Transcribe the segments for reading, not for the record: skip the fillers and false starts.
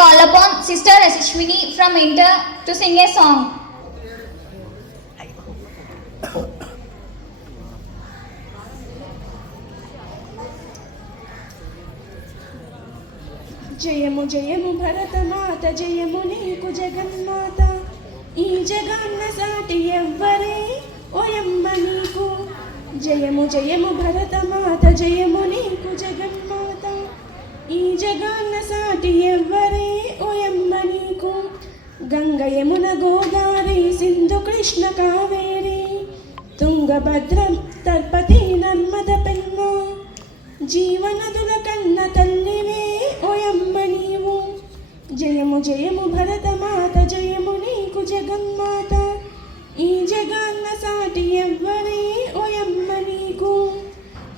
call upon Sister Asishwini from Inter to sing a song. జయము జయము భరతమాత, జయము నీకు జగన్మాత. ఈ జగన్న సాటి ఎవ్వరే ఓయమ్మ నీకు. జయము జయము భరతమాత, జయము నీకు జగన్మాత. ఈ జగన్న సాటి ఎవ్వరే ఓయమ్మ నీకు. గంగ యమున గోదావరి సింధు కృష్ణ కావేరి తుంగభద్ర తర్పతి నర్మద పెన్న. జీవనదుల కన్న తల్లివే ఓయమ్మ నీవు. జయము జయము భరతమాత, జయము నీకు జగన్మాత. ఈ జగన్న సాటి ఎవ్వరే ఓయమ్మ నీకు.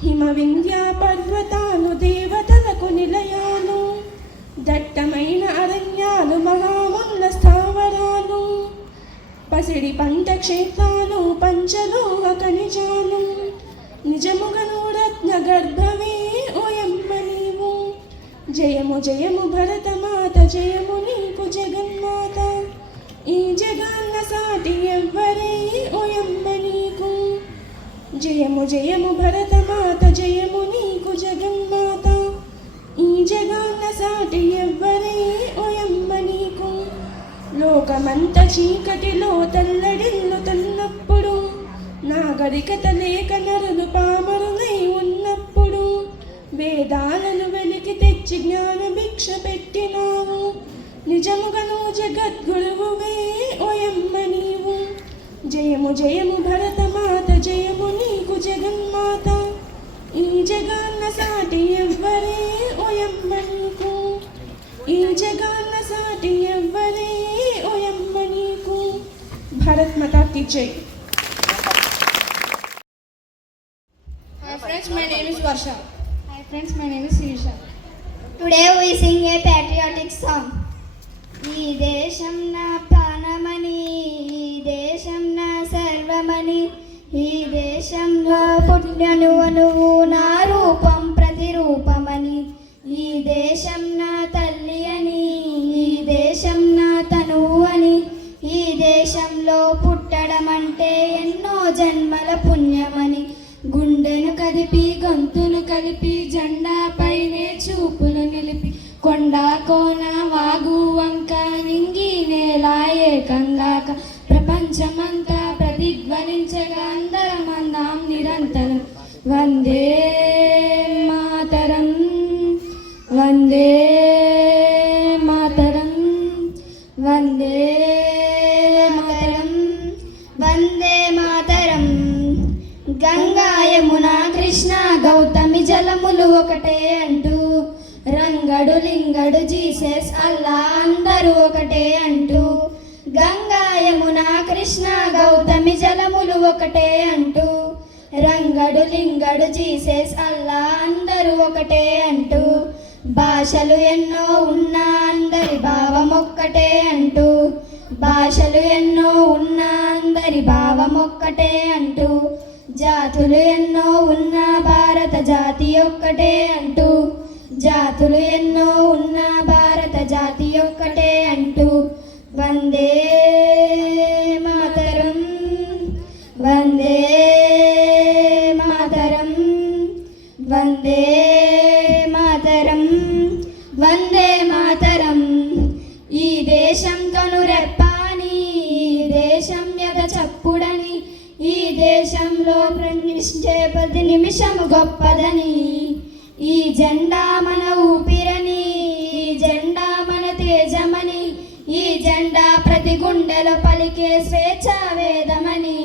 హిమ వింధ్య పర్వతాలు దేవతలకు నిలయాలు, దట్టమైన అరణ్యాలు మహాముల స్థావరాలు, పసిడి పంట క్షేత్రాలు పంచలోహ ఖనిజాలు. నిజముగను రత్న గర్భవే ఓయమ్మ నీవు. జయము జయము భరతమాత, జయము నీకు జగన్మాత. ఈ జగన్న సాటి ఎవ్వరే ఓయమ్మ నీకు. జయము జయము భరతమాత, జయము నీకు జగన్మాత. ఈ జగన్న సాటి ఎవ్వరే ఓయమ్మ నీకు. లోకమంత చీకటిలో తల్లడిల్లుతున్నప్పుడు, నాగరికత లేక నరులు పామరులై ఉన్నప్పుడు, వేదాలను వెలికి తెచ్చి జ్ఞాన భిక్ష పెట్టినావు. నిజముగను జగద్గురువువే ఓయమ్మ నీవు. జయము జయము భరతమాత, జయము నీకు జగన్మాత. ఈ జగన్న సాటి ఎవ్వరే ఓయమ్మ నీకు. ఈ జగన్న సాటి ఎవ్వరే ఓయమ్మ నీకు. భారత్ మాతా కీ జై. Hi friends, my name is Varsha. Hi friends, my name is Sirisha. Today we sing a patriotic song. ఈ దేశం నా ప్రాణమని, ఈ దేశం నా సర్వమని, ఈ దేశంలో పుట్టినను నువ్వు నా రూపం ప్రతిరూపమని, ఈ దేశం నా తల్లి అని, ఈ దేశం నా తనువు అని, ఈ దేశంలో పుట్టడం అంటే ఎన్నో జన్మల పుణ్యమని, గుండెను కదిపి గొంతును కలిపి జెండా పైనే చూపులు నిలిపి, కొండ కోన వాగు వంక నింగి నేల ఏకంగాక ప్రపంచమంతా ప్రతిధ్వనించగా అందరం అందాం నిరంతరం. వందే మాతరం, వందే మాతరం, వందే మాతరం, వందే మాతరం. గంగా యమున కృష్ణ గౌతమి జలములు ఒకటే అంటూ, రంగడు లింగడు జీసస్ అల్లా అందరూ ఒకటే అంటూ, గంగా యమున కృష్ణ గౌతమి జలములు ఒకటే అంటూ, రంగడు లింగడు జీసస్ అల్లా అందరూ ఒకటే అంటూ, భాషలు ఎన్నో ఉన్నా అందరి భావం ఒక్కటే అంటూ, భాషలు ఎన్నో ఉన్నా అందరి భావం ఒక్కటే అంటూ, జాతులు ఎన్నో ఉన్నా భారత జాతి ఒక్కటే అంటూ, జాతులు ఎన్నో ఉన్నా భారత జాతి ఒక్కటే అంటూ, వందే మాతరం, వందే మాతరం, వందే మాతరం, వందే మాతరం. ఈ దేశం కనురెప్పని, ఈ దేశం యద చప్పుడని, ఈ దేశంలో ప్రశ్నించే ప్రతి నిమిషము గొప్పదని, ఈ జెండా మన ఊపిరని, ఈ జెండా మన తేజమని, ఈ జెండా ప్రతి గుండెలో పలికే స్వేచ్ఛా వేదమని,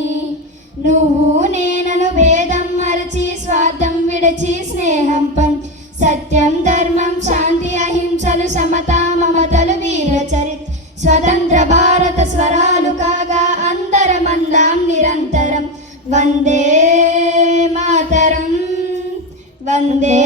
నువ్వు నేనను భేదం మరచి స్వార్థం విడచి స్నేహం పంచి, సత్యం ధర్మం శాంతి అహింసలు సమత మమతలు వీర చరిత్ర, స్వతంత్ర భారత స్వరాలు కాగా అందరమందాం నిరంతరం. వందే మాతరం, వందే